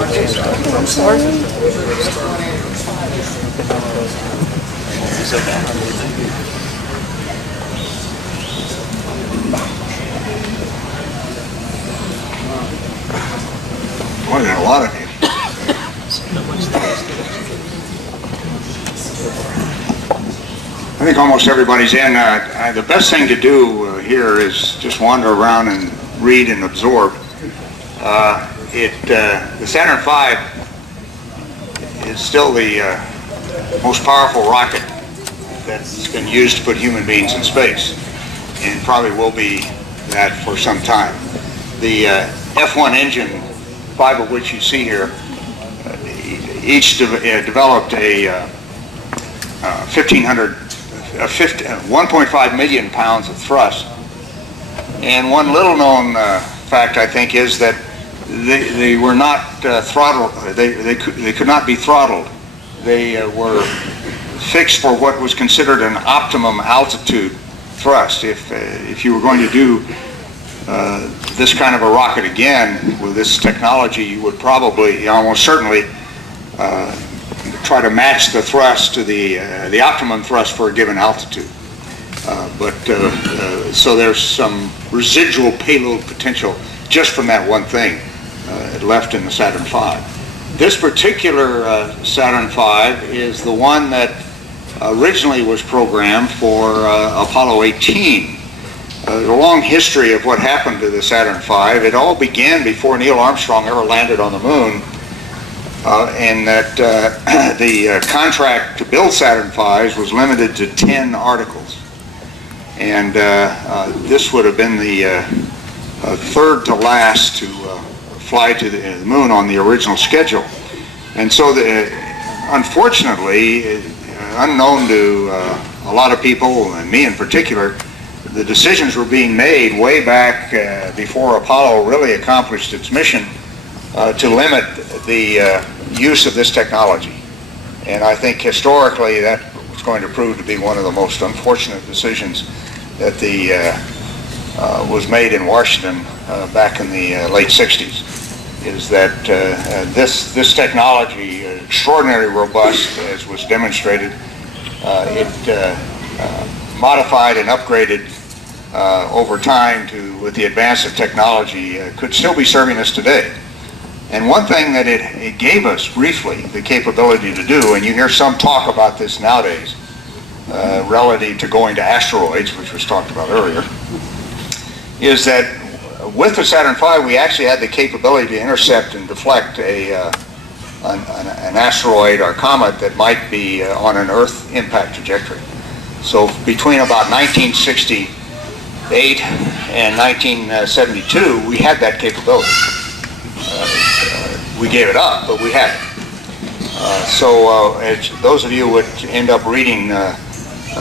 Boy, there are a lot of you. I think almost everybody's in. The best thing to do here is just wander around and read and absorb. The Saturn V is still the most powerful rocket that's been used to put human beings in space, and probably will be that for some time. The F1 engine, 5 of which you see here, each developed a 1.5 million pounds of thrust. And one little known fact, I think, is that they were not throttled. They could not be throttled. They were fixed for what was considered an optimum altitude thrust. If you were going to do this kind of a rocket again with this technology, you would probably, almost certainly, try to match the thrust to the optimum thrust for a given altitude. So there's some residual payload potential just from that one thing left in the Saturn V. This particular Saturn V is the one that originally was programmed for Apollo 18. There's a long history of what happened to the Saturn V. It all began before Neil Armstrong ever landed on the moon, and that the contract to build Saturn V's was limited to 10 articles. And this would have been the third to last to fly to the moon on the original schedule. And so, unfortunately, unknown to a lot of people, and me in particular, the decisions were being made way back before Apollo really accomplished its mission to limit the use of this technology. And I think historically that was going to prove to be one of the most unfortunate decisions that was made in Washington back in the late 60s, is that this technology, extraordinarily robust as was demonstrated, it modified and upgraded over time with the advance of technology, could still be serving us today. And one thing that it gave us briefly the capability to do, and you hear some talk about this nowadays, relative to going to asteroids, which was talked about earlier, is that with the Saturn V we actually had the capability to intercept and deflect an asteroid or comet that might be on an Earth impact trajectory. So between about 1968 and 1972 we had that capability. We gave it up, but we had it. As those of you would end up reading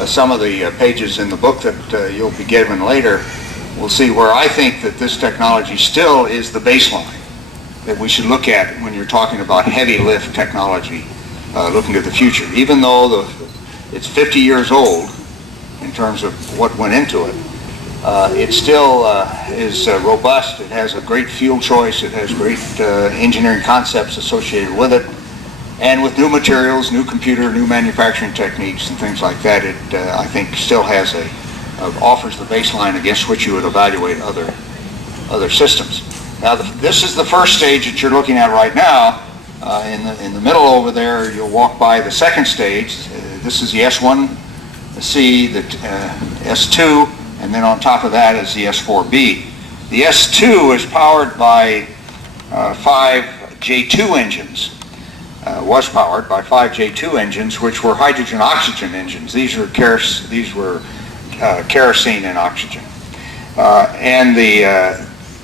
some of the pages in the book that you'll be given later, we'll see where I think that this technology still is the baseline that we should look at when you're talking about heavy lift technology, looking to the future. Even though it's 50 years old in terms of what went into it, it still is robust. It has a great fuel choice. It has great engineering concepts associated with it. And with new materials, new computer, new manufacturing techniques and things like that, it I think still has offers the baseline against which you would evaluate other systems. Now this is the first stage that you're looking at right now. In the middle over there, you'll walk by the second stage. This is the S1C, the S2, and then on top of that is the S4B. The S2 is powered by 5 J2 engines. Was powered by 5 J2 engines, which were hydrogen-oxygen engines. These were kerosene and oxygen. And the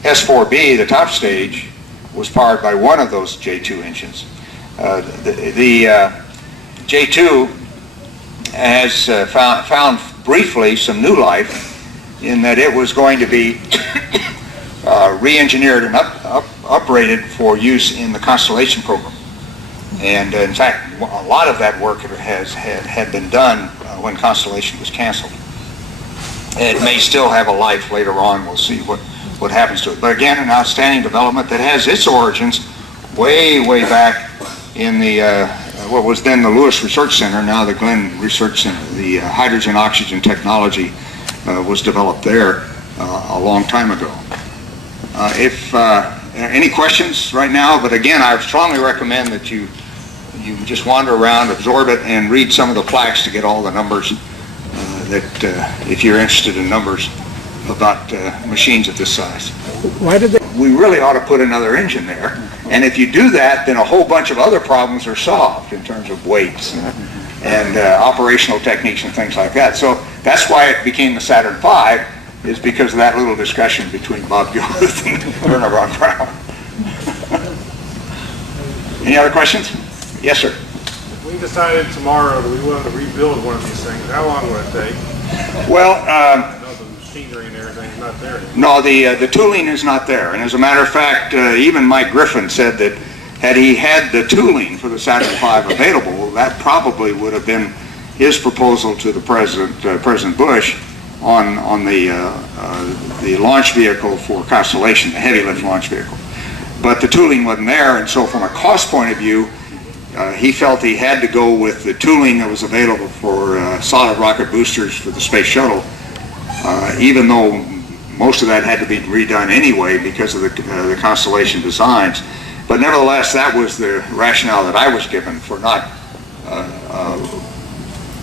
S4B, the top stage, was powered by one of those J2 engines. The J2 has found briefly some new life in that it was going to be re-engineered and uprated for use in the Constellation program. And in fact, a lot of that work had been done when Constellation was canceled. It may still have a life later on. We'll see what happens to it. But again, an outstanding development that has its origins way back in the what was then the Lewis Research Center, now the Glenn Research Center. The hydrogen-oxygen technology was developed there a long time ago. If any questions right now, but again, I strongly recommend that you just wander around, absorb it, and read some of the plaques to get all the numbers if you're interested in numbers about machines of this size. Why did they? We really ought to put another engine there, and if you do that, then a whole bunch of other problems are solved in terms of weights and operational techniques and things like that. So that's why it became the Saturn V, is because of that little discussion between Bob Gilruth and Werner von Braun. Any other questions? Yes, sir. If we decided tomorrow that we wanted to rebuild one of these things, how long would it take? Well, I know the machinery and everything's not there anymore. no, the tooling is not there. And as a matter of fact, even Mike Griffin said that had he had the tooling for the Saturn V available, that probably would have been his proposal to the President Bush on the launch vehicle for Constellation, the heavy lift launch vehicle. But the tooling wasn't there, and so from a cost point of view, he felt he had to go with the tooling that was available for solid rocket boosters for the space shuttle, even though most of that had to be redone anyway because of the Constellation designs. But nevertheless, that was the rationale that I was given for not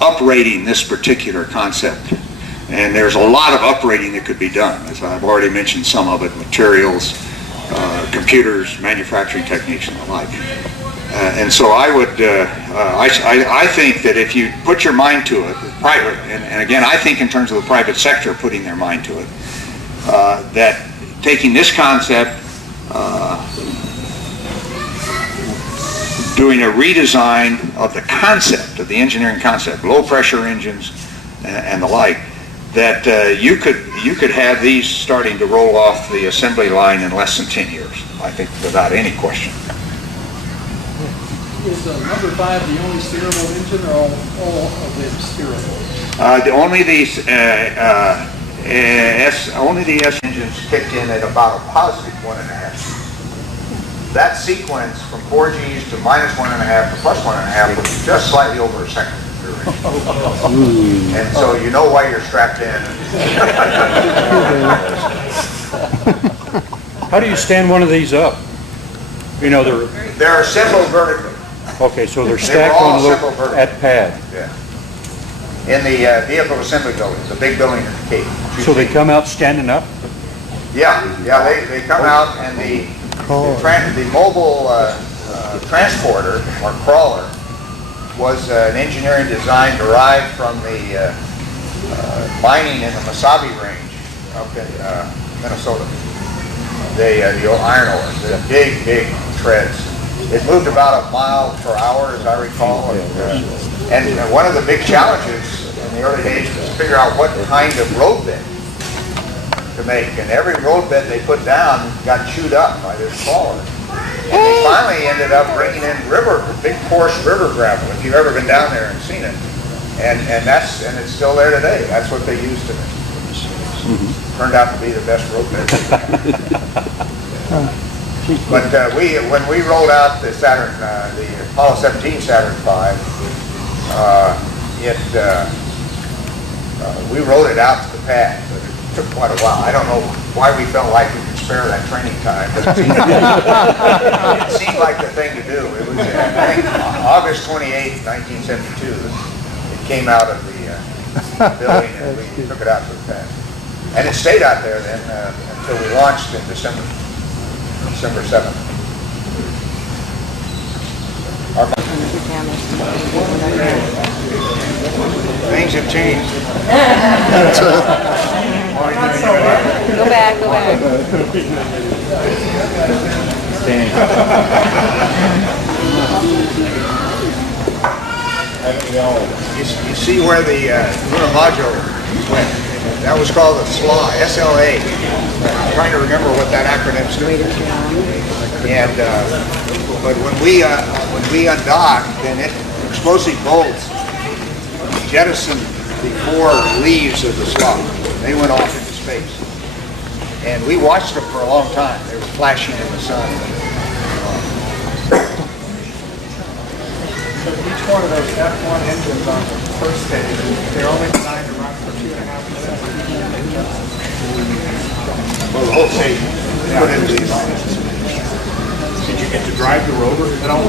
uprating this particular concept. And there's a lot of uprating that could be done, as I've already mentioned some of it: materials, computers, manufacturing techniques, and the like. And so I would, I think that if you put your mind to it, private, and again, I think in terms of the private sector putting their mind to it, that taking this concept, doing a redesign of the concept, of the engineering concept, low pressure engines and the like, that you could have these starting to roll off the assembly line in less than 10 years, I think, without any question. Is number 5 the only steerable engine, or all of them steerable? Only the S engines kicked in at about a positive 1.5. That sequence from 4Gs to -1.5 to +1.5 was just slightly over a second. And so you know why you're strapped in. How do you stand one of these up? You know, They're assembled vertically. okay, so they're They stacked were all on assembled vertically. at pad. Yeah. In the vehicle assembly building, the big building at the Cape. So they come out standing up? Yeah, they come out, and the mobile transporter, or crawler, was an engineering design derived from the mining in the Mesabi Range up in Minnesota. The old iron ores, the big treads. It moved about 1 mile per hour, as I recall. And one of the big challenges in the early days was to figure out what kind of road bed to make. And every road bed they put down got chewed up by this crawler. And they finally ended up bringing in big coarse river gravel, if you've ever been down there and seen it. And it's still there today. That's what they used to make. Turned out to be the best road bed. But when we rolled out the Apollo 17 Saturn V, we rolled it out to the pad. But it took quite a while. I don't know why we felt like we could spare that training time, but it seemed like the thing to do. It was, I think, August 28, 1972. It came out of the building, and we took it out to the pad. And it stayed out there then until we launched in December 7th. Things have changed. Go back. You see where the lunar module went. That was called the SLA, S-L-A. I'm trying to remember what that acronym stood for. And but when we undocked, then explosive bolts jettisoned the 4 leaves of the slot. They went off into space, and we watched them for a long time. They were flashing in the sun. one of those F1 engines on the first stage, and they're only designed to run for 2.5 minutes. Well, the whole thing put into these. Did you get to drive the rover at all?